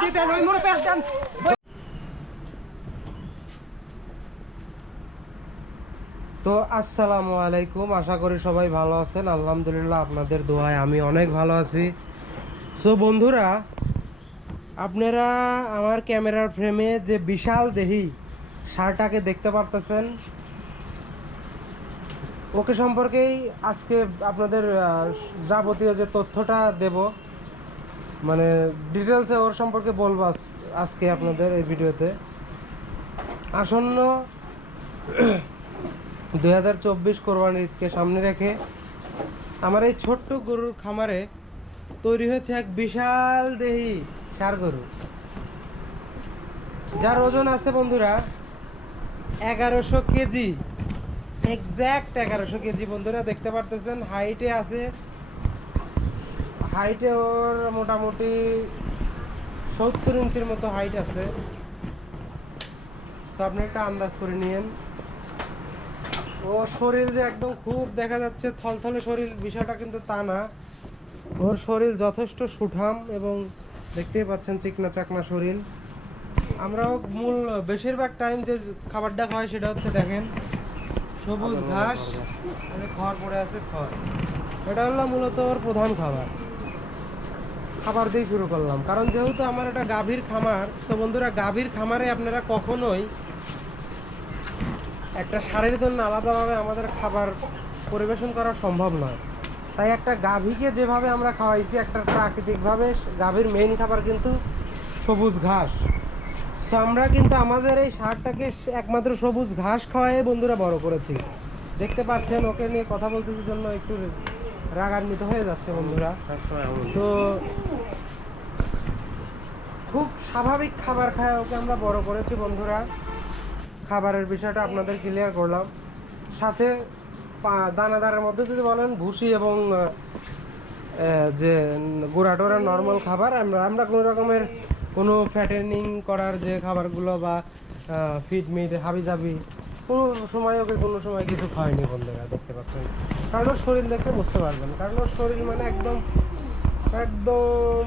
তো আসসালামু আলাইকুম, আশা করি সবাই ভালো আছেন। আলহামদুলিল্লাহ আপনাদের দোয়ায় আমি অনেক ভালো আছি। সো বন্ধুরা, আপনারা আমার ক্যামেরার ফ্রেমে যে বিশাল দেহি সারটাকে দেখতে পারতেছেন, ওকে সম্পর্কেই আজকে আপনাদের যাবতীয় যে তথ্যটা দেব মানে ডিটেলসে ওর সম্পর্কে বলব আজ- আজকে আপনাদের এই ভিডিওতে। আসন্ন দুই হাজার চব্বিশ কোরবানির ঈদকে সামনে রেখে আমার এই ছোট্ট গরুর খামারে তৈরি হয়েছে এক বিশাল দেহি সার গরু। যার ওজন আছে বন্ধুরা এগারোশো কেজি। এক্স্যাক্ট এগারোশো কেজি বন্ধুরা, দেখতে পারতেছেন হাইটে আছে হাইটে ওর মোটামুটি সত্তর ইঞ্চির মতো হাইট আছে। তো আপনি একটা আন্দাজ করে নিয়েন। ও শরীর যে একদম খুব দেখা যাচ্ছে থলথলে শরীর বিষয়টা কিন্তু তা না। ওর শরীর যথেষ্ট সুঠাম এবং দেখতেই পাচ্ছেন চিকনা চাকনা শরীর। আমরাও মূল বেশিরভাগ টাইম যে খাবারটা খাওয়াই সেটা হচ্ছে দেখেন সবুজ ঘাস খড় পড়ে আছে খড়। এটা হলো মূলত ওর প্রধান খাবার। খাবার দিয়ে শুরু করলাম। কারণ যেহেতু আমার এটা গাভীর খামার, তো বন্ধুরা, গাভীর খামারে আপনারা কখনোই একটা সারের জন্য আলাদাভাবে আমাদের খাবার পরিবেশন করা সম্ভব নয়। তাই একটা গাভীকে যেভাবে আমরা খাওয়াইছি, একটা প্রাকৃতিকভাবে গাভীর মেইন খাবার কিন্তু সবুজ ঘাস। তো আমরা কিন্তু আমাদের এই সারটাকে একমাত্র সবুজ ঘাস খাওয়াই বন্ধুরা বড় করেছি। দেখতে পাচ্ছেন, ওকে নিয়ে কথা বলতেছি, জন্য একটু রাগান্বিত হয়ে যাচ্ছে বন্ধুরা। তো খুব স্বাভাবিক খাবার খায় ওকে আমরা বড় করেছি বন্ধুরা। খাবারের বিষয়টা আপনাদের ক্লিয়ার করলাম। সাথে দানাদারের মধ্যে যদি বলেন ভুসি এবং যে গোড়া নর্মাল খাবার, আমরা আমরা কোনো রকমের কোনো ফ্যাটেনিং করার যে খাবারগুলো বা ফিড মিট হাবি জাবি কোনো সময় ওকে কোনো সময় কিছু খায়নি বন্ধুরা দেখতে পাচ্ছেন। কারণ ওর শরীর দেখে বুঝতে পারবেন। কারণ ওর শরীর মানে একদম একদম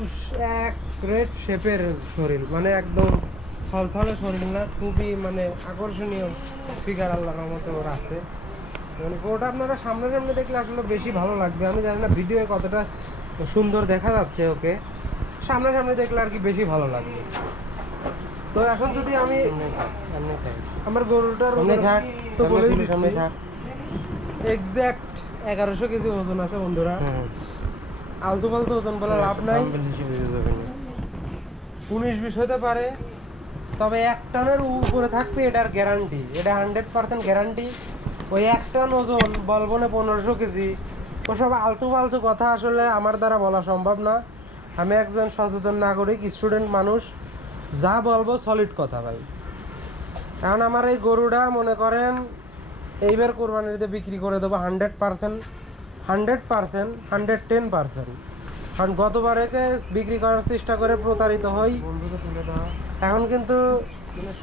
এক রেড শেপের শরীর মানে একদম থলথলে শরীর না, খুবই মানে আকর্ষণীয় ফিগার আল্লাহর রহমতে ওর আছে। মানে ওটা আপনারা সামনে সামনে দেখলে আসলে বেশি ভালো লাগবে। আমি জানি না ভিডিওয়ে কতটা সুন্দর দেখা যাচ্ছে ওকে। সামনে সামনে দেখলে আর কি বেশি ভালো লাগবে। তো এখন যদি আমি আমার গরুটার থাক তো বলেই সামনে থাক। এক্স্যাক্ট এগারোশো কেজি ওজন আছে বন্ধুরা। আলতু ফালতু ওজন বলে লাভ নাই। উনিশ বিশ হতে পারে। তবে এক টনের উপরে থাকবে এটার গ্যারান্টি এটা হান্ড্রেড পার্সেন্ট গ্যারান্টি ওই এক টন ওজন বলব না পনেরোশো কেজি। ওসব আলতু ফালতু কথা আসলে আমার দ্বারা বলা সম্ভব না। আমি একজন সচেতন নাগরিক স্টুডেন্ট মানুষ। যা বলব সলিড কথা ভাই। এখন আমার এই গরুটা মনে করেন এইবার কোরবানিতে বিক্রি করে দেবো hundred percent hundred percent hundred ten percent কারণ গতবারেকে বিক্রি করার চেষ্টা করে প্রতারিত হই। এখন কিন্তু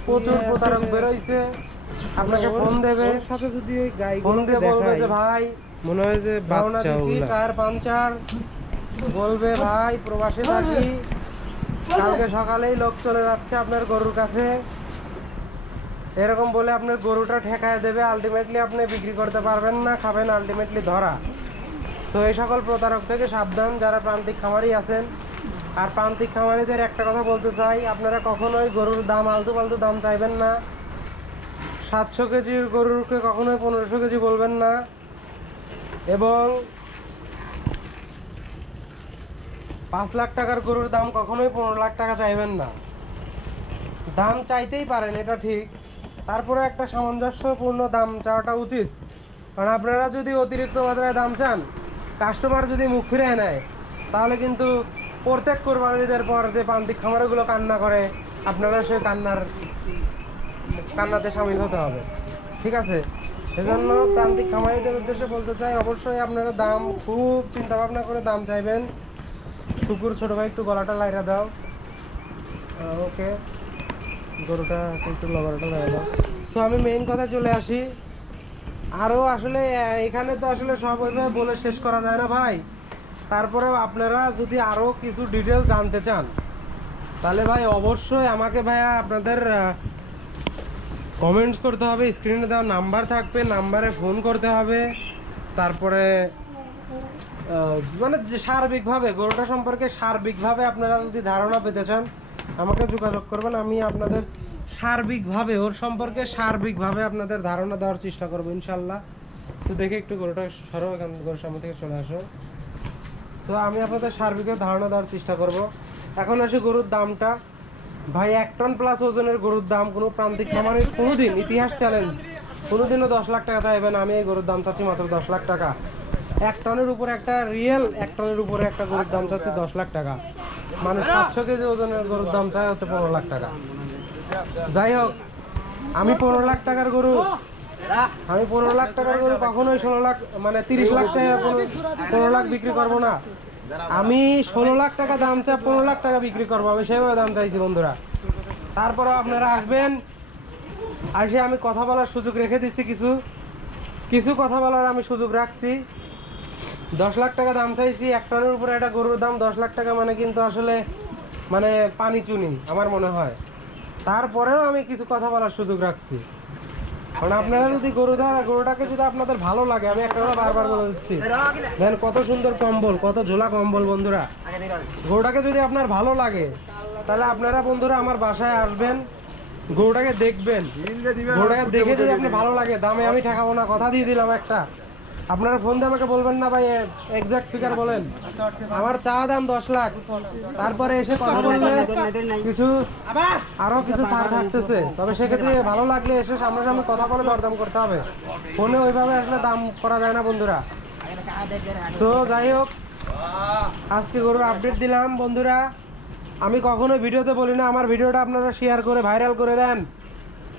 প্রচুর প্রতারক বেরোইছে আপনাকে ফোন দেবে। সাথে যদি ওই গাই ফোন দিয়ে বলবে যে ভাই মনে হয় যে ভাওনা দিছি টায়ার পাঞ্চার বলবে ভাই প্রবাসে থাকি। কালকে সকালেই লোক চলে যাচ্ছে আপনার গরুর কাছে। এরকম বলে আপনার গরুটা ঠেকায় দেবে আলটিমেটলি আপনি বিক্রি করতে পারবেন না খাবেন আলটিমেটলি ধরা। তো এই সকল প্রতারক থেকে সাবধান যারা প্রান্তিক খামারি আছেন। আর প্রান্তিক খামারিদের একটা কথা বলতে চাই আপনারা কখনোই গরুর দাম আলতু পালতু দাম চাইবেন না। সাতশো কেজির গরুকে কখনোই পনেরোশো কেজি বলবেন না। এবং পাঁচ লাখ টাকার গরুর দাম কখনোই পনেরো লাখ টাকা চাইবেন না। দাম চাইতেই পারেন, এটা ঠিক। তারপরে একটা সামঞ্জস্যপূর্ণ দাম চাওয়াটা উচিত। কারণ আপনারা যদি অতিরিক্ত মাত্রায় দাম চান কাস্টমার যদি মুখ ফিরে নেয়, তাহলে কিন্তু প্রত্যেক কোরবানিদের পর যে প্রান্তিক খামারগুলো কান্না করে, আপনারা সে কান্নার, কান্নাতে সামিল হতে হবে। ঠিক আছে? সেজন্য প্রান্তিক খামারিদের উদ্দেশ্যে বলতে চাই, অবশ্যই আপনারা দাম, খুব চিন্তা ভাবনা করে দাম চাইবেন। শুকুর ছোটো ভাই, একটু গলাটা লাইরা দাও। ওকে। গরুটা একটু লগাটা লাইরা দাও। সো আমি মেইন কথা চলে আসি। আরও আসলে এখানে তো আসলে সব ওইভাবে বলে শেষ করা যায় না ভাই। তারপরেও আপনারা যদি আরও কিছু ডিটেল জানতে চান, তাহলে ভাই অবশ্যই আমাকে ভাইয়া আপনাদের কমেন্টস করতে হবে। স্ক্রিনে দেওয়া নাম্বার থাকবে নাম্বারে ফোন করতে হবে। তারপরে মানে যে সার্বিকভাবে, গরুটা সম্পর্কে সার্বিকভাবে আপনারা যদি ধারণা পেতে চান, আমাকে যোগাযোগ করবেন, আমি আপনাদের সার্বিকভাবে, ওর সম্পর্কে সার্বিকভাবে আপনাদের ধারণা দেওয়ার চেষ্টা করব, ইনশাল্লাহ। তো দেখে একটু গরুটা সরো, এখান গরুর সামনে থেকে চলে আসো। তো আমি আপনাদের সার্বিক ধারণা দেওয়ার চেষ্টা করব। এখন আসে গরুর দামটা। ভাই, এক টন প্লাস ওজনের গরুর দাম, কোনো প্রান্তিক খামারের কোনোদিন ইতিহাস চ্যালেঞ্জ কোনোদিনও দশ লাখ টাকা চাইবেন আমি এই গরুর দাম চাচ্ছি মাত্র দশ লাখ টাকা। এক টনের উপরে একটা রিয়েল, এক টনের উপরে একটা গরুর দাম চাচ্ছি দশ লাখ টাকা। মানুষ সাতশো কেজি ওজনের গরুর দাম চায় হচ্ছে পনেরো লাখ টাকা। যাই হোক, আমি পনেরো লাখ টাকার গরু, আমি পনেরো লাখ টাকার গরু কখনোই ষোলো লাখ মানে তিরিশ লাখ চাই পনেরো লাখ বিক্রি করব না। আমি ষোলো লাখ টাকা দাম চাই, পনেরো লাখ টাকা বিক্রি করব, আমি সেভাবে দাম চাইছি বন্ধুরা। তারপরেও আপনারা আসবেন, আসে আমি কথা বলার সুযোগ রেখে দিচ্ছি কিছু। কিছু কথা বলার আমি সুযোগ রাখছি। দশ লাখ টাকা দাম চাইছি, এক টনের উপরে একটা গরুর দাম দশ লাখ টাকা মানে কিন্তু আসলে মানে পানি চুনি, আমার মনে হয়। তারপরেও আমি কিছু কথা বলার সুযোগ রাখছি। কারণ আপনারা যদি গরু দ্বারা গরুটাকে যদি আপনাদের ভালো লাগে, আমি একটা কথা বারবার বলে দিচ্ছি। দেখেন কত সুন্দর কম্বল, কত ঝোলা কম্বল বন্ধুরা। গরুটাকে যদি আপনার ভালো লাগে, তাহলে আপনারা বন্ধুরা আমার বাসায় আসবেন, গরুটাকে দেখবেন। গরুটাকে দেখে যদি আপনার ভালো লাগে, দামে আমি ঠেকাবো না, কথা দিয়ে দিলাম একটা। আপনারা ফোন দিয়ে আমাকে বলবেন না ভাই এক্সাক্ট ফিগার বলেন। আমার চা দাম দশ লাখ। তারপরে এসে কথা বললে কিছু আরও কিছু ছাড় থাকতেছে। তবে সেক্ষেত্রে ভালো লাগলে এসে সামনাসামনি কথা বলে দরদাম করতে হবে। ফোনে ওইভাবে আসলে দাম করা যায় না বন্ধুরা। সো যাই হোক, আজকে গরুর আপডেট দিলাম। বন্ধুরা, আমি কখনো ভিডিওতে বলি না, আমার ভিডিওটা আপনারা শেয়ার করে ভাইরাল করে দেন।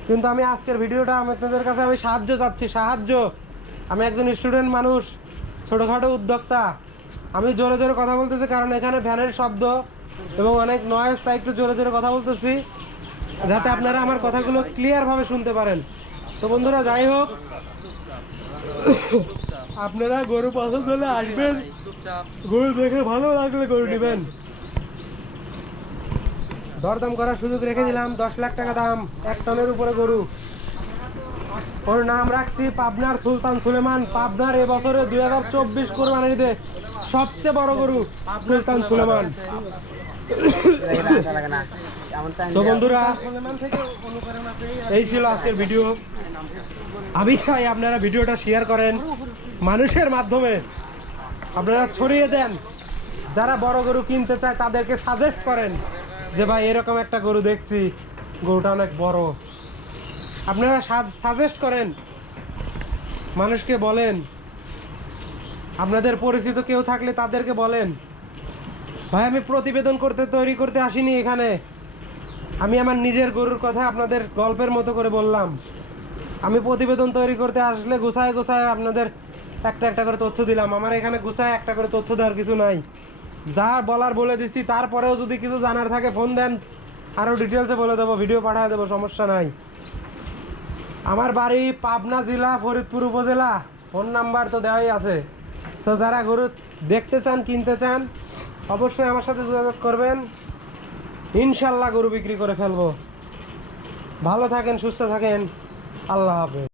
কিন্তু আমি আজকের ভিডিওটা আপনাদের কাছে আমি সাহায্য চাচ্ছি, সাহায্য। আমি একজন স্টুডেন্ট মানুষ, ছোটোখাটো উদ্যোক্তা। আমি জোরে জোরে কথা বলতেছি কারণ এখানে ভ্যানের শব্দ এবং অনেক নয়েজ তাই একটু জোরে জোরে কথা বলতেছি যাতে আপনারা আমার কথাগুলো ক্লিয়ারভাবে শুনতে পারেন। তো বন্ধুরা, যাই হোক, আপনারা গরু পছন্দ হলে আসবেন। গরু দেখে ভালো লাগলে গরু নেবেন। দরদাম করার সুযোগ রেখে দিলাম, দশ লাখ টাকা দাম, এক টনের উপরে গরু। ওর নাম রাখছি পাবনার সুলতান সুলেমান। পাবনার এবছরে দুই হাজার চব্বিশ কোরবানিতে সবচেয়ে বড় গরু সুলতান সুলেমান। বন্ধুরা, এই ছিল আজকের ভিডিও। আমি চাই আপনারা ভিডিওটা শেয়ার করেন মানুষের মাধ্যমে। আপনারা ছড়িয়ে দেন। যারা বড় গরু কিনতে চায় তাদেরকে সাজেস্ট করেন যে, ভাই, এরকম একটা গরু দেখছি। গরুটা অনেক বড়। আপনারা সাজেস্ট করেন। মানুষকে বলেন। আপনাদের পরিচিত কেউ থাকলে তাদেরকে বলেন। ভাই, আমি প্রতিবেদন করতে, তৈরি করতে আসিনি এখানে। আমি আমার নিজের গরুর কথা আপনাদের গল্পের মতো করে বললাম। আমি প্রতিবেদন তৈরি করতে আসলে গুছায় গুছায় আপনাদের একটা একটা করে তথ্য দিলাম। আমার এখানে গুছায় একটা করে তথ্য দেওয়ার কিছু নাই। যা বলার বলে দিচ্ছি তারপরেও যদি কিছু জানার থাকে ফোন দেন। আরও ডিটেলসে বলে দেবো ভিডিও পাঠিয়ে দেবো, সমস্যা নাই। আমার বাড়ি পাবনা জেলা, ফরিদপুর উপজেলা। ফোন নাম্বার তো দেওয়াই আছে। সো যারা গরু দেখতে চান, কিনতে চান, অবশ্যই আমার সাথে যোগাযোগ করবেন। ইনশাল্লাহ গরু বিক্রি করে ফেলব। ভালো থাকেন, সুস্থ থাকেন। আল্লাহ হাফেজ।